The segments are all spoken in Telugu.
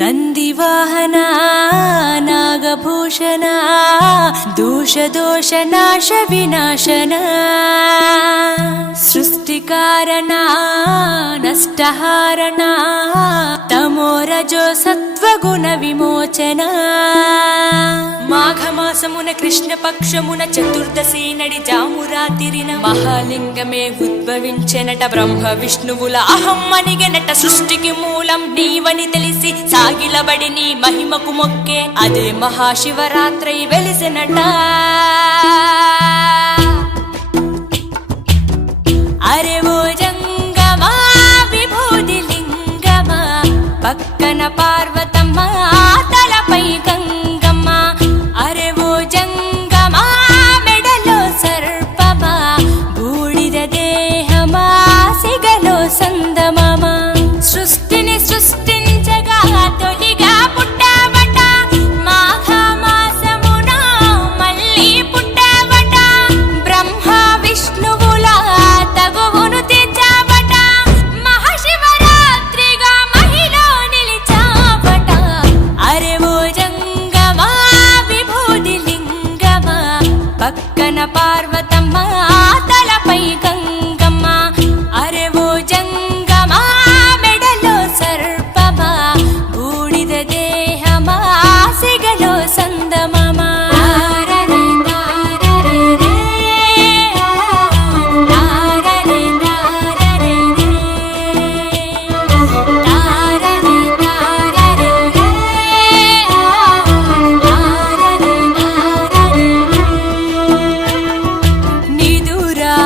ನಂದಿವಾಹನ ನಾಗಭೂಷಣ ದೋಷ ದೋಷ ನಾಶ ವಿನಾಶನ ಸೃಷ್ಟಿಕಾರಣ ನಷ್ಟಹಾರಣ తమోరజో సత్వగుణ విమోచన మాఘమాసమున కృష్ణపక్షమున చతుర్దశి నడి జామురాతిరిన మహాలింగమే ఉద్భవించెనట. బ్రహ్మ విష్ణువుల అహం అనిగెనట. సృష్టికి మూలం నీవని తెలిసి సాగిలబడి నీ మహిమకు మొక్కే అదే మహాశివరాత్రి వెలిసెనట. అరే ఓ జంగమా విభూది లింగమా పక్కన పార్వతమ్మ తలపై గంగమ్మ. అరే ఓ జంగమా మెడలో సర్పమా బూడిద దేహమా సిగలో సందమమ. సృష్టిని సృష్టించగా తొలిగా పుట్టావట. మాఘమాసమున మళ్ళీ పుట్టావట. బ్రహ్మ విష్ణువుల తగువును తెచ్చావట. మహాశివరాత్రిగా మహిలో నిలిచావట. అరే ఓ జంగమా విభూది లింగమా పక్కన పార్వతమ్మ తలపై గంగమ్మ. అరే ఓ జంగమా మెడలో సర్పమా బూడిద దేహమా సిగలో సందమమ. నిదురా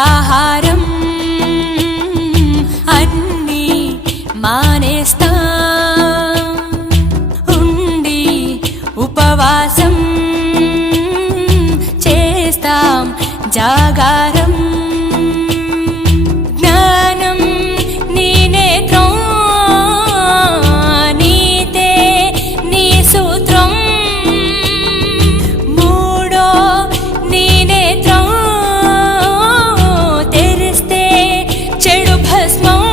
ఆహారం అన్నీ మానేస్తా ఉండి ఉపవాసం చేస్తాం జాగారం. జ్ఞానం నీ నేత్రం నీతే నీ సూత్రం. మూడో నీ నేత్రం తెరిస్తే చెడు భస్మం.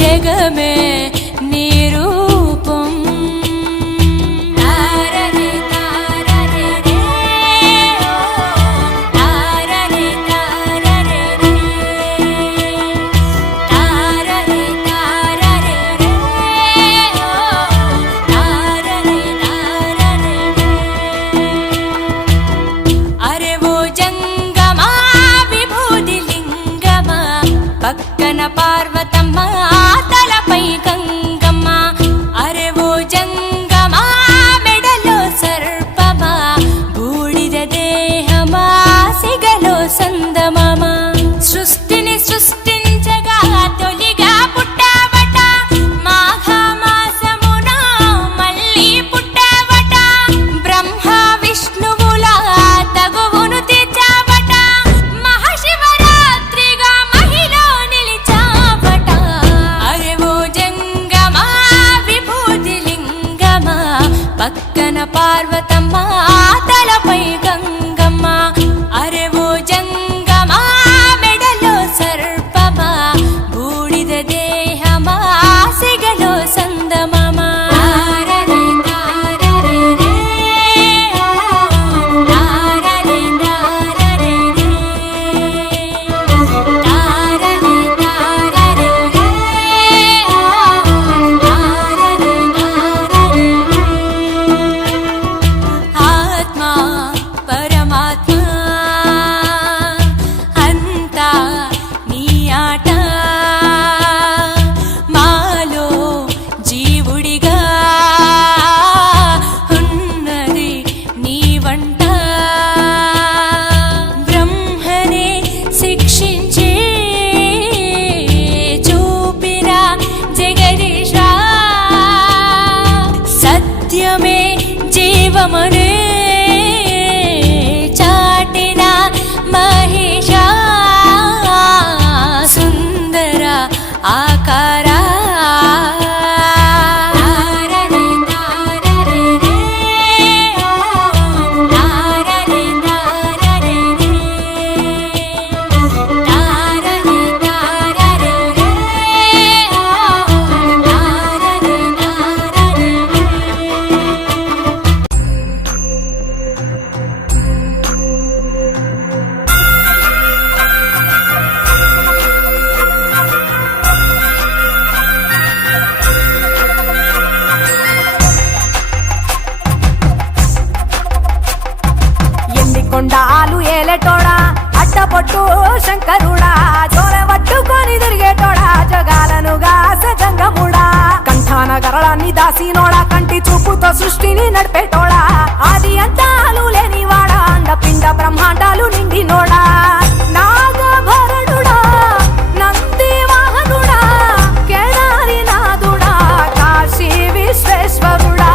జగమే నీ రూపం. తారరే తారరే రే ఓ తారరే తారరే రే తారరే తారరే రే ఓ తారరే తారరే రే. అరే ఓ జంగమా విభూది లింగమా పక్కన పార్వతమ్మ తలపై గంగమ్మ. అరే ఓ జంగమా మెడలో సర్పమా బూడిద దేహమా సిగలో సందమమ. సృష్టిని సృష్టించగా తొలిగా పుట్టావట. మాఘమాసమున మళ్ళీ పుట్టావట. బ్రహ్మ విష్ణువుల తగువును తెచ్చావట. మహాశివరాత్రిగా మహిలో నిలిచావట. అరే ఓ జంగమా విభూతి లింగమా పక్కన పార్వతమ్మ తలపై గంగమ్మ. అరే ఓ జంగమా మెడలో సర్పమా బూడిద దేహమా సిగలో సందమమ. తారరే తారరే రే ఓ తారరే తారరే రే తారరే తారరే రే ఓ తారరే తారరే రే. ఆత్మ పరమాత్మ అంతా నీ ఆట. మాలో జీవుడిగా ఉన్నది నీ వంట. బ్రహ్మనే శిక్షించి చూపిన జగదీశ. సత్యమే జీవమనే చాటిన మహేశ. సుందర ఆకారా తారరే తారరే రే ఓ తారరే తారరే రే తారరే తారరే రే ఓ గరళాన్ని దాసినోడా కంటి చూపుతో సృష్టిని నడిపేటోడా ఆది అంతాలు లేనివాడా అండపిండ బ్రహ్మాండాలు నిండినోడా నాగభరణుడా నంది వాహనుడా కేదారి నాథుడా కాశీ విశ్వేశ్వరుడా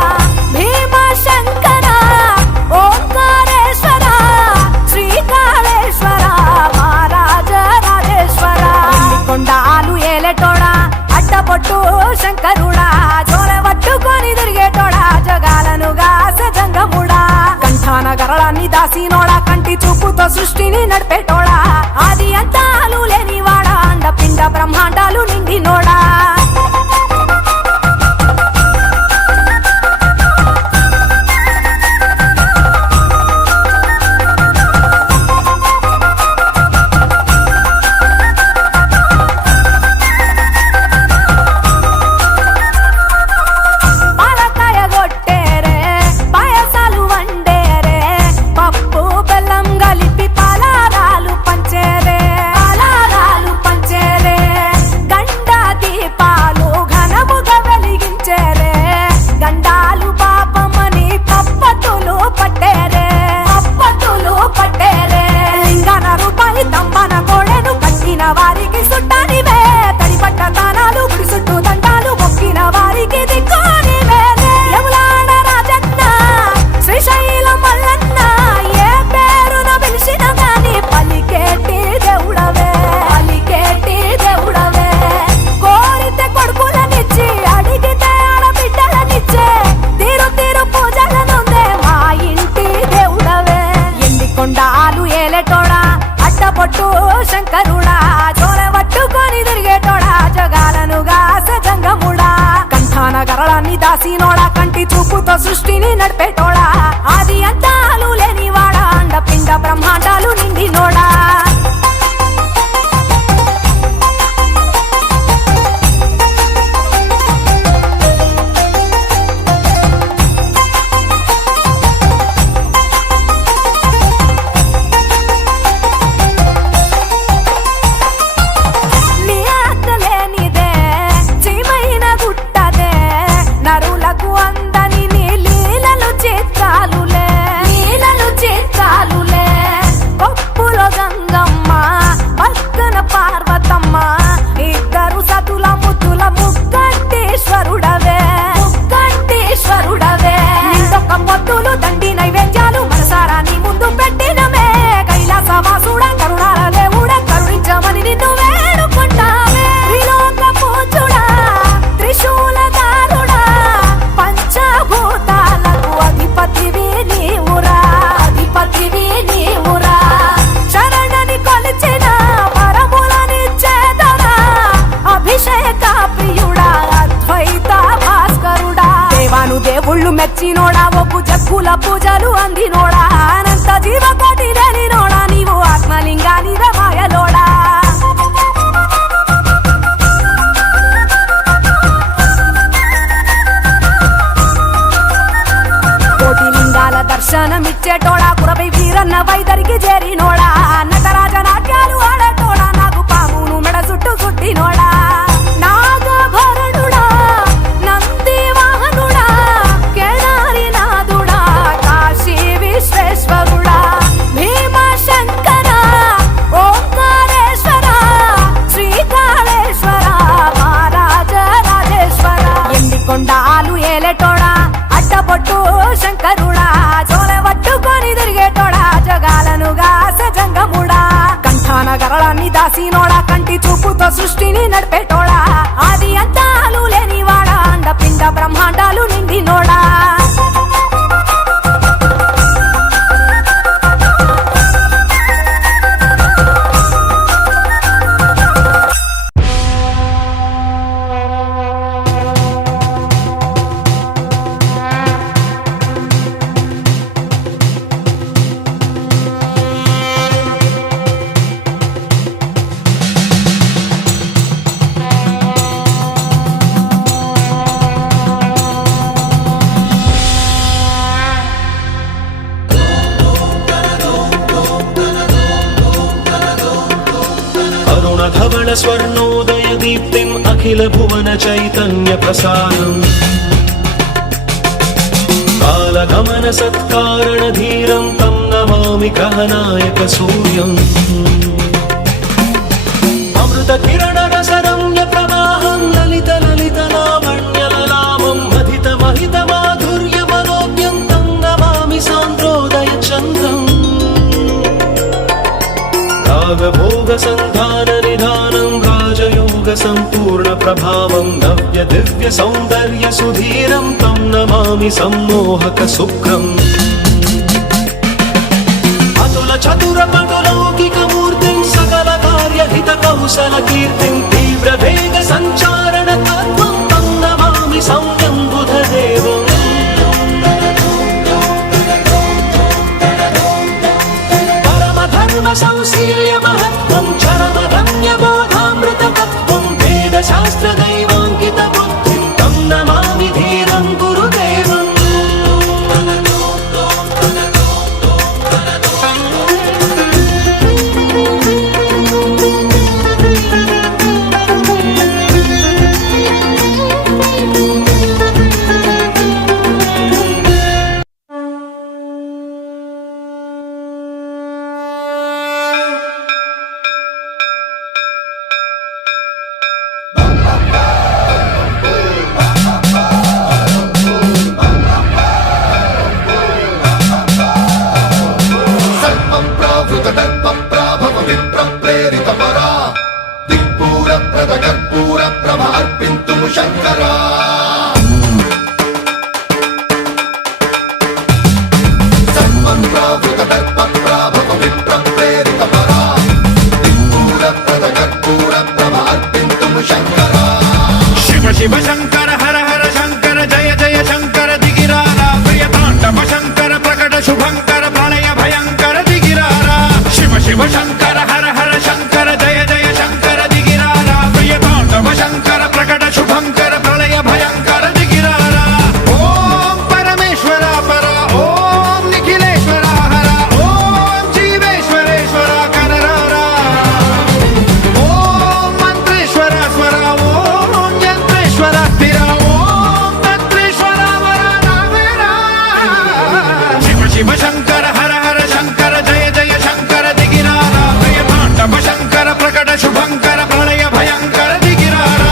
భీమ శంకర ఓంకారేశ్వర శ్రీకాళేశ్వర మహారాజ రాజేశ్వర కొండాలు ఏలేటోడా అడ్డపొట్టు శంకరుడా జోల పట్టుకొని తిరిగేటోడా జగాలను గాస జంగముడా కంఠాన గరళాన్ని దాసినోడా కంటి చూపుతో సృష్టిని నడిపేటోడా ఆది అంతాలు లేనివాడా అండపిండ బ్రహ్మాండాలు నిండినోడా వారికి సుట్టానివే తడిపట్ట దానాలు గుడి చుట్టూ దండాలు మొక్కిన వారికి దిక్కునివే యములాడ రాజన్న శ్రీశైలం మల్లన్న ఏ పేరున పిలిచిన గాని పలికేటి దేవుడవే కోరితే కొడుకులనిచ్చి అడిగితే ఆడబిడ్డలనిచ్చే తీరు తీరు పూజలనుందే మా ఇంటి దేవుడవే ఎండి కొండాలు ఏలేటోడా అడ్డపొట్టు శంకరుడా జోల పట్టుకొని తిరిగేటోడా జగాలను గాస జంగముడా కంఠాన గరళాన్ని దాసినోడా కంటి చూపుతో సృష్టిని నడిపేటోడా ఆది అంతాలు లేనివాడా అండపిండ బ్రహ్మాండాలు నిండినోడా దేవుళ్ళు మెచ్చినోడా ఒప్పు జక్కుల పూజలు అందినోడా అనంత జీవకోటి లేనినోడా నీవు ఆత్మలింగాని మాయలోడా కోటి లింగాల దర్శనమిచ్చేటోడా కురపై వీరన్న వైదరికి చేరినోడా నటరాజ నాట్యాలు ఆడేటోడా నాకు పామును మెడ చుట్టూ చుట్టినోడా నాగభరణుడా నంది వాహనుడా కేదారి నాథుడా కాశీ విశ్వేశ్వరుడా భీమ శంకర ఓంకారేశ్వర శ్రీకాళేశ్వర మహారాజ రాజేశ్వర ఎండి కొండాలు ఏలేటోడా అడ్డపొట్టు శంకరుడా జోల పట్టుకొని తిరిగేటోడా జగాలను గాస జంగముడా కంఠాన గరళాన్ని దాసినోడా కంటి చూపుతో సృష్టిని నడిపేటోడా ఆది అంతాలు లేనివాడా అండపిండ బ్రహ్మాండాలు నిండినోడా धवल स्वर्णोदय दीप्तिम् అఖిల భువన చైతన్య ప్రసారం కాలగమన సత్కారణ ధీరం తం నమామి గ్రహనాయక సూర్యం అమృత కిరణ రసరమ్య ప్రవాహం లలిత లలిత లావణ్య లలామం మధిత మహిత మాధుర్య మనోజ్ఞం తం నమామి సాంద్రోదయ చంద్రం రాగభోగ సంధాన నిధానం రాజయోగ సంపూర్ణ ప్రభావం నవ్య దివ్య సౌందర్య సుధీరం తం నమామి సమ్మోహక శుక్రం అతుల చతుర పటులౌకిక మూర్తిం సకల కార్య హిత కౌశల కీర్తిం తీవ్ర వేగ సంచారణ తత్వం తం నమామి సౌమ్యం బుధదేవం పరమ ధర్మ సంశీల్య మహత్వం చరమ రమ్య బోధామృత తత్వం వేద శాస్త్ర దైవాంకిత బుద్ధిం తం నమామి ధీరం గురుదేవం శివ శంకర హర హర శంకర జయ జయ శంకర దిగిరారా ప్రియతాండవ శంకర ప్రకట శుభంకర ప్రళయ భయంకర దిగిరారా శివ శివ శంకర హర హర శంకర జయ జయ శంకర దిగిరారా ప్రియతాండవ శంకర ప్రకట శుభంకర ప్రళయ భయంకర దిగిరారా ఓం పరమేశ్వర పర ఓం నిఖిలేశ్వర హర ఓం జీవేశ్వరేశ్వర కరరారా ఓం మంత్రేశ్వర స్వర ఓం యంత్రేశ్వర స్థిర ఓం తంత్రేశ్వర వర నావేరా శివ శివ శంకర హర హర శంకర జయ జయ శంకర దిగిరారా ప్రియతాండవ శంకర ప్రకట శుభంకర ప్రళయ భయంకర దిగిరారా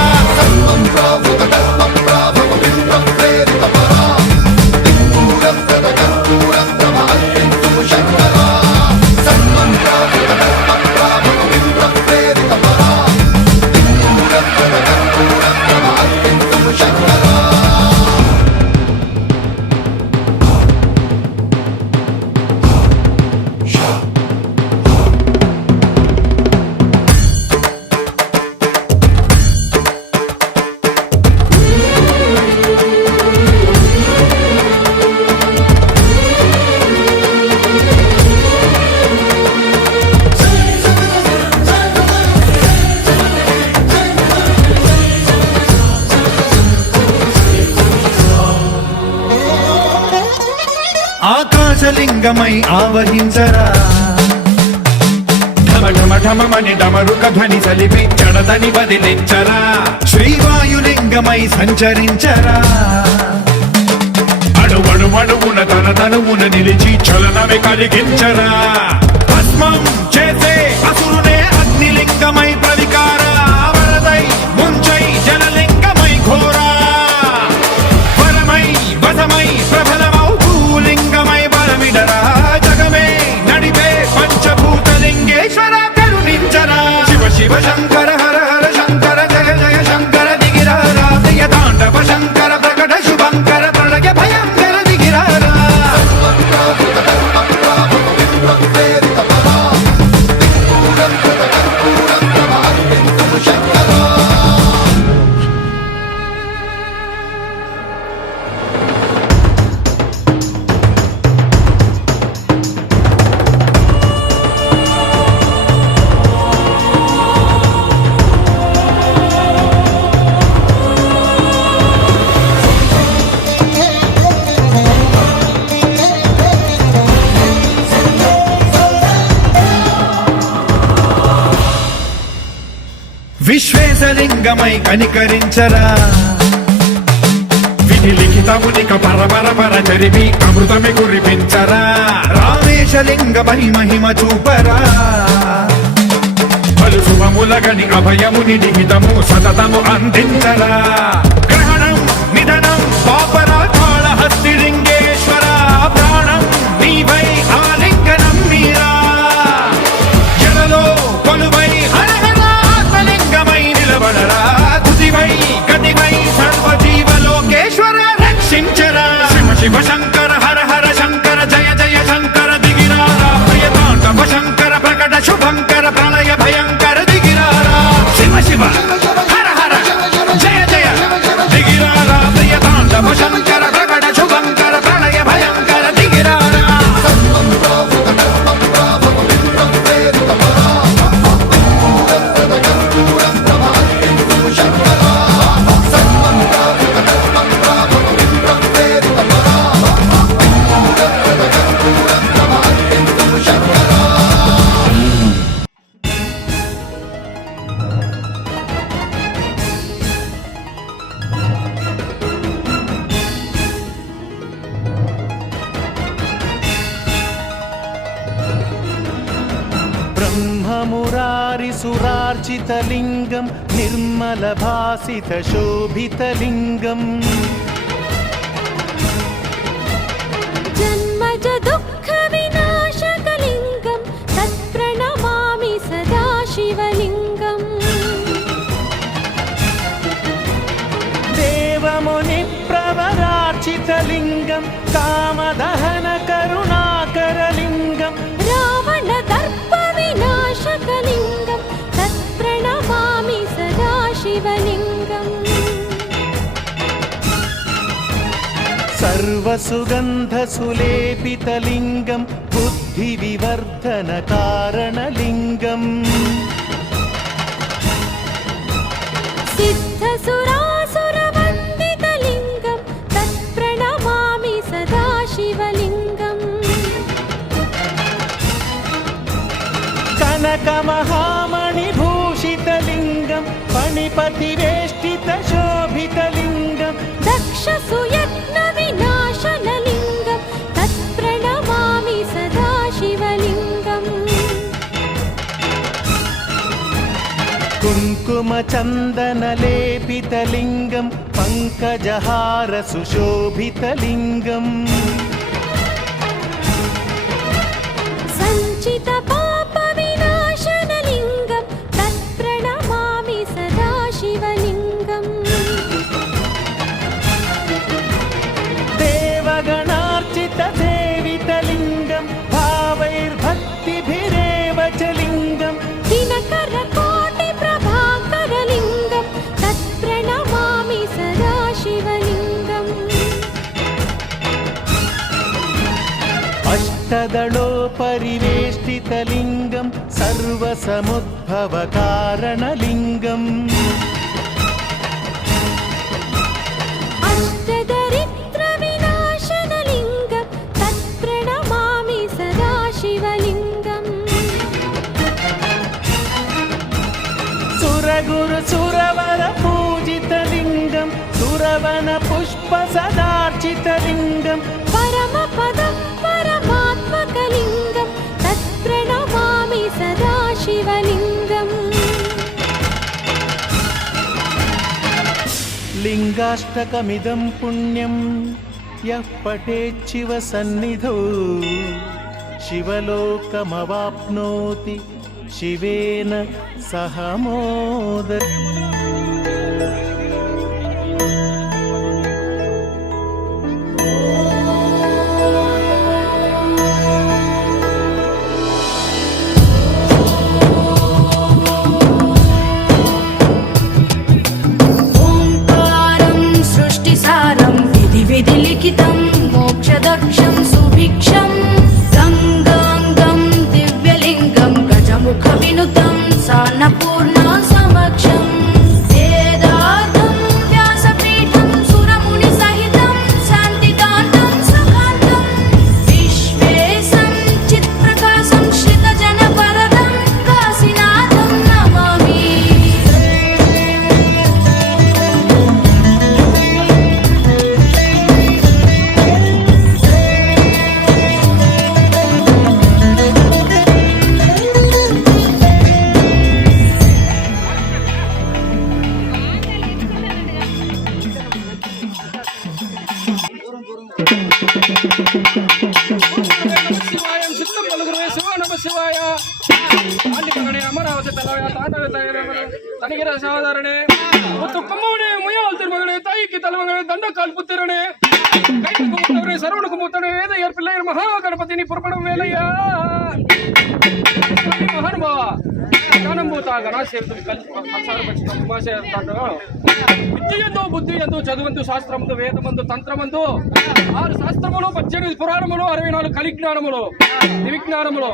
ఆకాశలింగమై ఆవహించరా ఢమ ఢమ ఢమమని డమరుక ధ్వని సలిపి జడదని వదిలించరా శ్రీవాయులింగమై సంచరించరా అణువణువున తన తనువున నిలిచి చలనమే కలిగించరా భస్మం చేసే అసురునే అగ్నిలింగమై ప్రవికారా వరదై ముంచై జలలింగమై ఘోరా వరమై వసమై ప్రబలమౌ భూలింగమై బలమిడరా జగమే నడిపే పంచభూతలింగేశ్వర కరుణించరా శివ శివ శంకర హర హర శంకర జయ జయ శంకర దిగిరారా ప్రియతాండవ శంకర ప్రకట శుభంకర ప్రళయ భయంకర దిగిరారా గణేశలింగమై కనికరించరా విధి లిఖితమునిక పరపర జరిపి అమృతమి కురిపించరా రామేశలింగమై మహిమ చూపరా పలు శుభములగని అభయముని లిఖితము సతతము అందించరా గ్రహణం నిధనం పాపరా కాళహస్తి లింగేశ్వర ప్రాణం నీవై ఆలింగనం మీరా జలలో కొలువై హరహరాత్మలింగమై నిలబడరా తుదివై గతివై సర్వజీవలోకేశ్వర రక్షించరా శివ శివ శంకర హర హర శంకర జయ జయ శంకర దిగిరారా ప్రియతాండవ శంకర ప్రకట శుభంకర ప్రళయ భయంకర దిగిరారా శివ శివ హర హర జయ జయ దిగిరారా ప్రియతాండవ శంకర ప్రకట శుభంకర ప్రళయ భయంకర దిగిరారా ब्रह्ममुरारिसुरार्चितलिङ्गं निर्मलभासितशोभितलिङ्गम् जन्मज दुःखविनाशकलिङ्गं तत्प्रणमामि सदा शिवलिङ्गम् देवमुनिप्रवरार्चितलिङ्गं कामदहनकरुणाकरलिङ्गं रावणदर्पविनाशकलिङ्गं तत्प्रणमामि सदा शिवलिङ्गम् सर्वसुगन्धसुलेपितलिङ्गं बुद्धिविवर्धनकारणलिङ्गम् सिद्धसुरासुरवन्दितलिङ्गं तत्प्रणमामि सदा शिवलिङ्गम् कनकमहामणिभूषितलिङ्गं फणिपतिवेष्टितशोभितलिङ्गं दक्षसुयत्नविनाशनलिङ्गं तत्प्रणमामि सदा शिवलिङ्गम् कुङ्कुमचन्दनलेपितलिङ्गं पङ्कजहारसुशोभितलिङ्गम् सञ्चितपापविनाशनलिङ्गं तत्प्रणमामि सदा शिवलिङ्गम् देवगणार्चितसेवितलिङ्गं भावैर्भक्तिभिरेव च लिङ्गं दिनकरकोटिप्रभाकरलिङ्गं तत्प्रणमामि सदा शिवलिङ्गम् अष्टदलोपरिवेष्टितलिङ्गं सर्वसमुद्भवकारणलिङ्गम् अष्टदरिद्रविनाशनलिङ्गं तत्प्रणमामि सदा शिवलिङ्गम् सुरगुरुसुरवरपूजितलिङ्गं सुरवनपुष्पसदार्चितलिङ्गं परमपदं परमात्मकलिङ्गं तत्प्रणमामि सदा शिवलिङ्गम् लिङ्गाष्टकमिदं पुण्यं यः पठेच्छिव सन्निधौ शिवलोकमवाप्नोति शिवेन सह मोदते ఓంకారం సృష్టిసారం విధి విధి లిఖితం మోక్షదక్షం సుభిక్షం గంగాంగం దివ్యలింగం గజముఖ వినుతం సాన్నపూర్ణ సమక్షం தனிகிற சாதாரணே முத்து கும்பவனே முயல் திருமகனே தாய்க்கு தலைமகனே தண்ட கால் புத்திரனே கைக்கு கும்பத்தவரே சரவணுக்கு மூத்தனே வேதையர் பிள்ளையர் மகா கணபதி நீ புறப்படும் வேலையா மகானுபாவா విద్యయందు బుద్ధి ఎందు చదువందు శాస్త్రముందు వేదమందు తంత్రమందు 6 శాస్త్రములు 18 పురాణములు 64 కలిజ్ఞానములు దివిజ్ఞానములు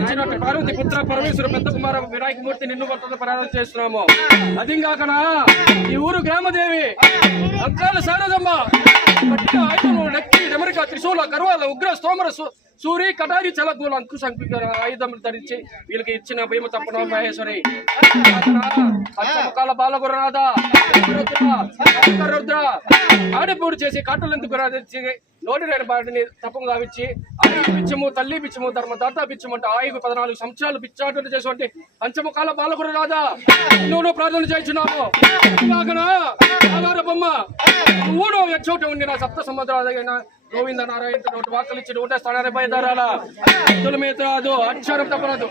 ఇచ్చినట్టు పార్వతి పుత్ర పరమేశ్వర పెద్ద కుమార వినాయకమూర్తి నిన్ను కొత్త ప్రార్థన చేస్తున్నాము. అదింగాకనా ఈ ఊరు గ్రామదేవి అక్కాల శారదమ్మ పట్టిన ఆయుధము నెక్కి డెమరిక త్రిశూల గర్వాల ఉగ్ర స్తోమర సూరి కటారి చలగూల అంకుశ ఆయుధములు ధరించి వీళ్ళకి ఇచ్చిన భీమ తప్పన మహేశ్వరి పంచముఖాల బాలగురునాథ రుద్ర ఆడపూడి చేసి కాటలెందుకు రాదించి నోటిరేని బాటిని తప్పం గావించి ఆయుధ పిచ్చము తల్లి పిచ్చము ధర్మదాత పిచ్చము అంటే ఆయుధ 14 సంవత్సరాలు పిచ్చాటలు చేసి పంచముఖాల బాలగురునాథ నువ్వు ప్రార్థన చేస్తున్నాము. బొమ్మ ఊడో చోట ఉండిన సప్త సముద్రాలైన గోవింద నారాయణ నోటి వాకలిచ్చి 100 స్థానాన్ని బయలుదేరాల మీద రాదు అక్షరం తప్పరాదు.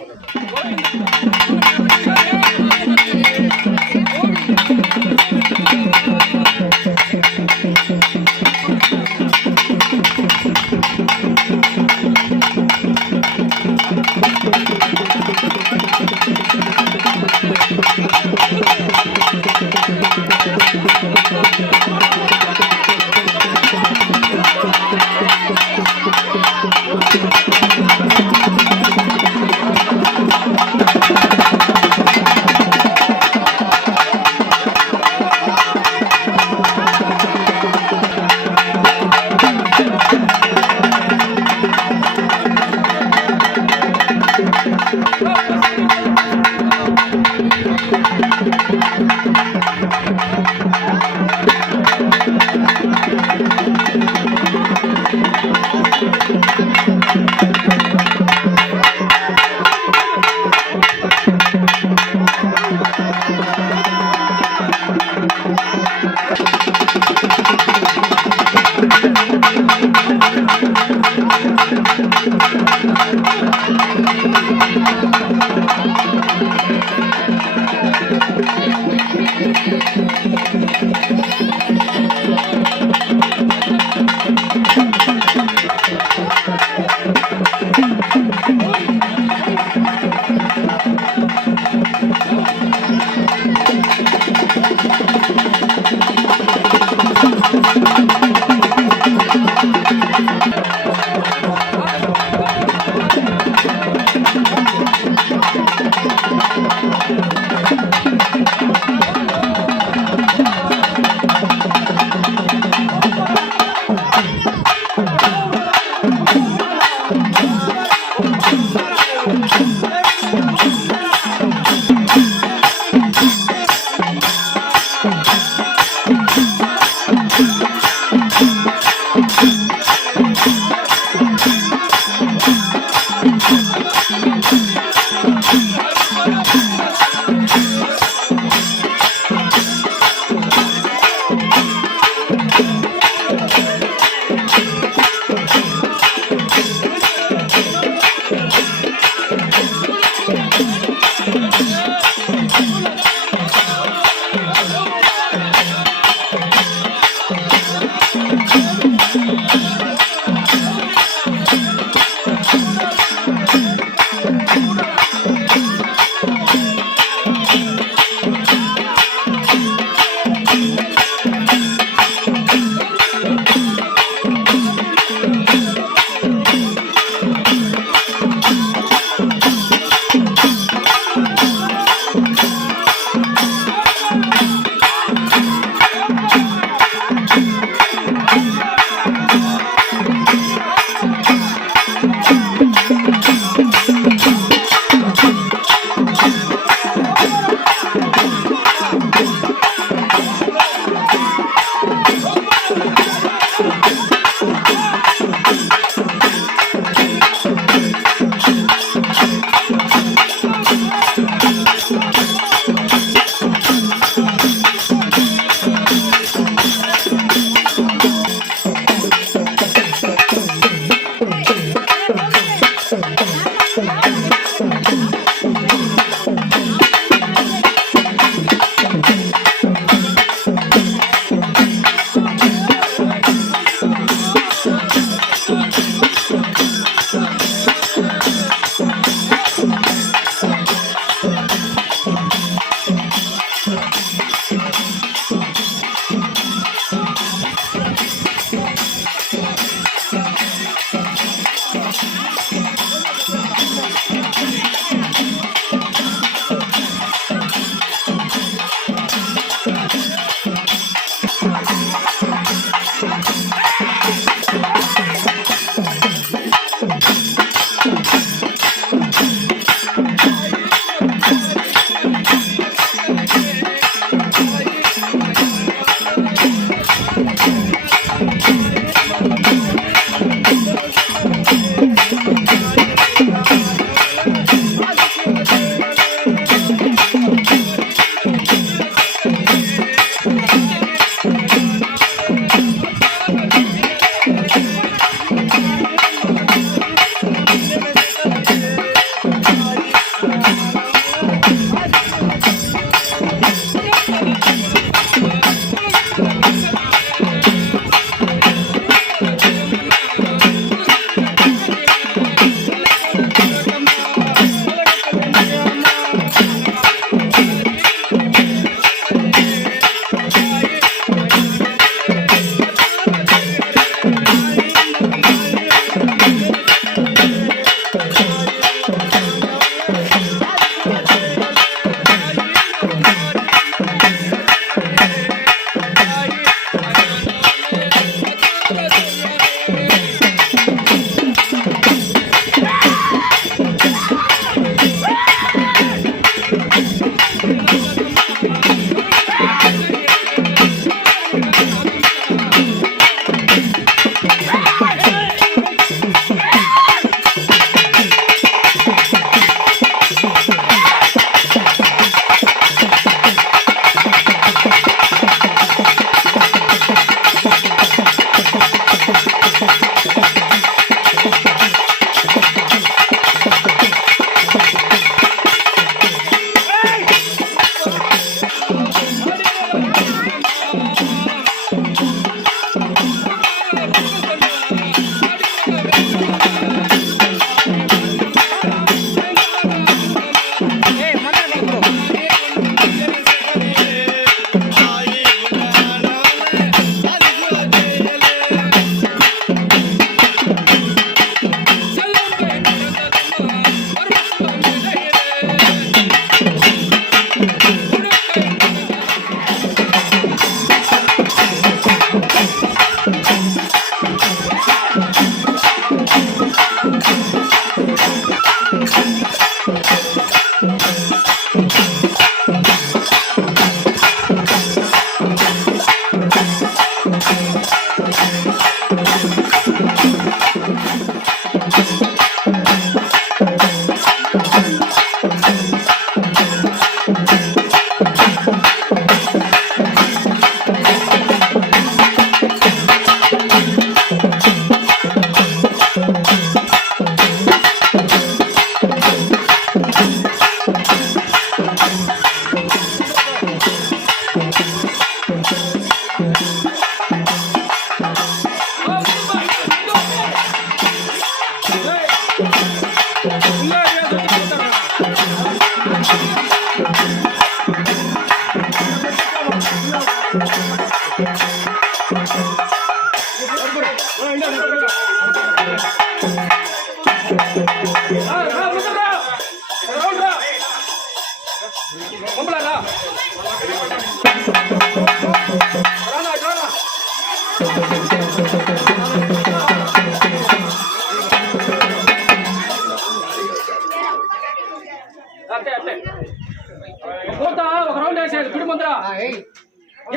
పోతా ఒక రౌండ్ వేసేది గుడి ముందర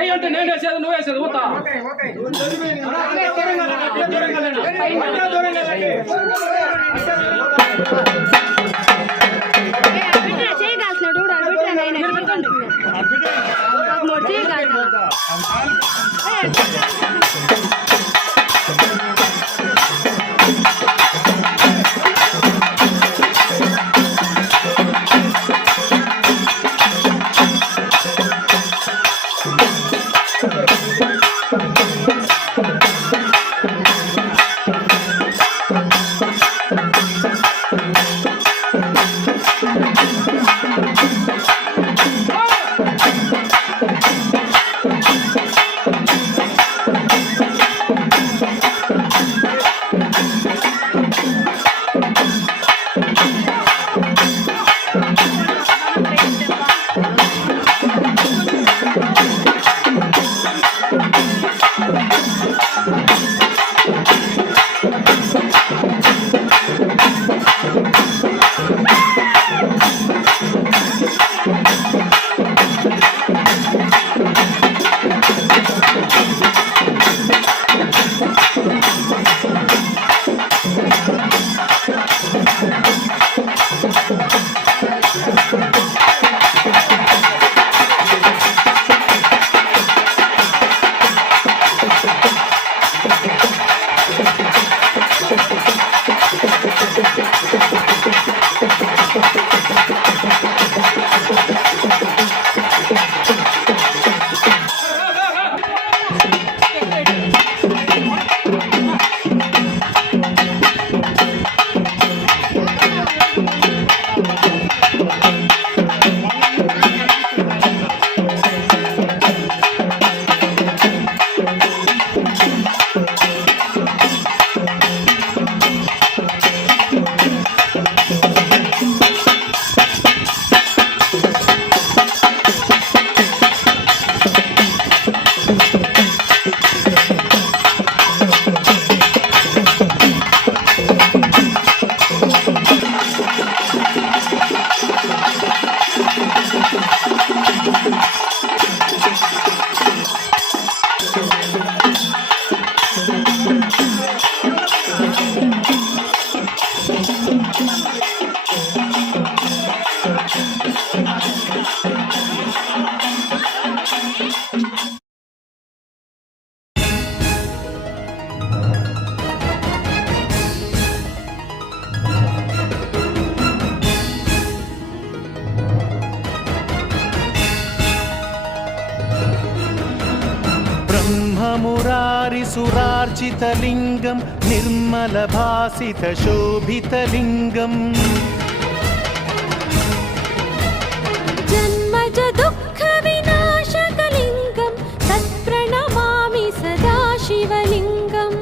ఏ అంటే నేను వేసేది నువ్వు వేసేది పోతా ब्रह्ममुरारिसुरार्चितलिङ्गं निर्मलभासितशोभितलिङ्गम् जन्मज दुःखविनाशकलिङ्गं तत्प्रणमामि सदा शिवलिङ्गम्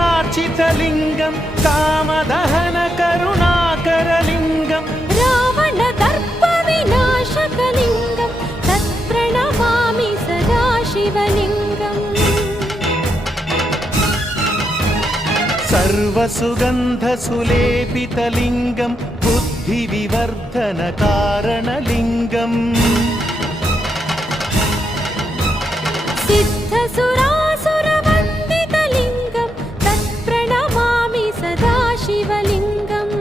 देवमुनिप्रवरार्चितलिङ्गं कामदहनकरुणाकरलिङ्गं रावणदर्पविनाशकलिङ्गं तत्प्रणमामि सदा शिवलिङ्गम् सर्वसुगन्धसुलेपितलिङ्गं बुद्धिविवर्धनकारणलिङ्गम् सिद्धसुरासुरवन्दितलिङ्गं तत्प्रणमामि सदा शिवलिङ्गम्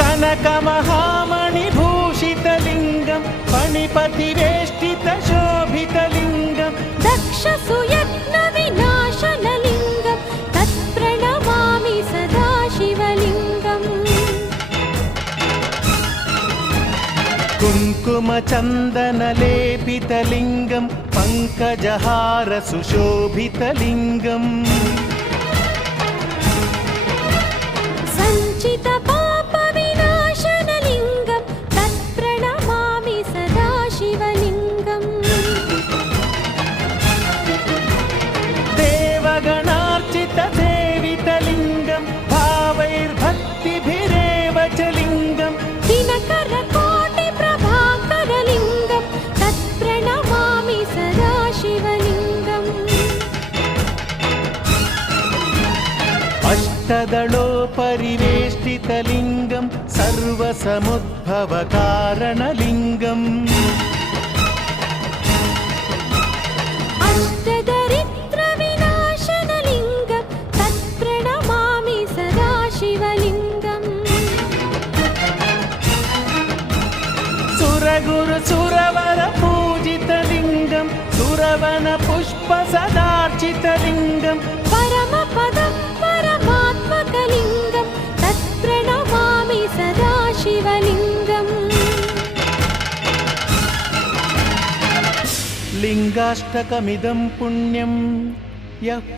कनकमहामणिभूषितलिङ्गं फणिपतिवेष्टितशोभितलिङ्गं दक्षसुयत्नविनाशनलिङ्गं तत्प्रणमामि सदा शिवलिङ्गम् कुङ्कुमचन्दनलेपितलिङ्गं पङ्कजहारसुशोभितलिङ्गम् सञ्चितपापविनाशनलिङ्गं तत्प्रणमामि सकलतलोपरिवेष्टितलिङ्गं सर्वसमुद्भवकारणलिङ्गम् अष्टदरिद्रविनाशनलिङ्गं तत्प्रणमामि सदा शिवलिङ्गम् सुरगुरुसुरवरपूजितलिङ्गं सुरवनपुष्पसदार्चितलिङ्गं परमपदं परमात्मकलिङ्गं तत्प्रणमामि सदा शिवलिङ्गम् लिङ्गाष्टकमिदं पुण्यं यः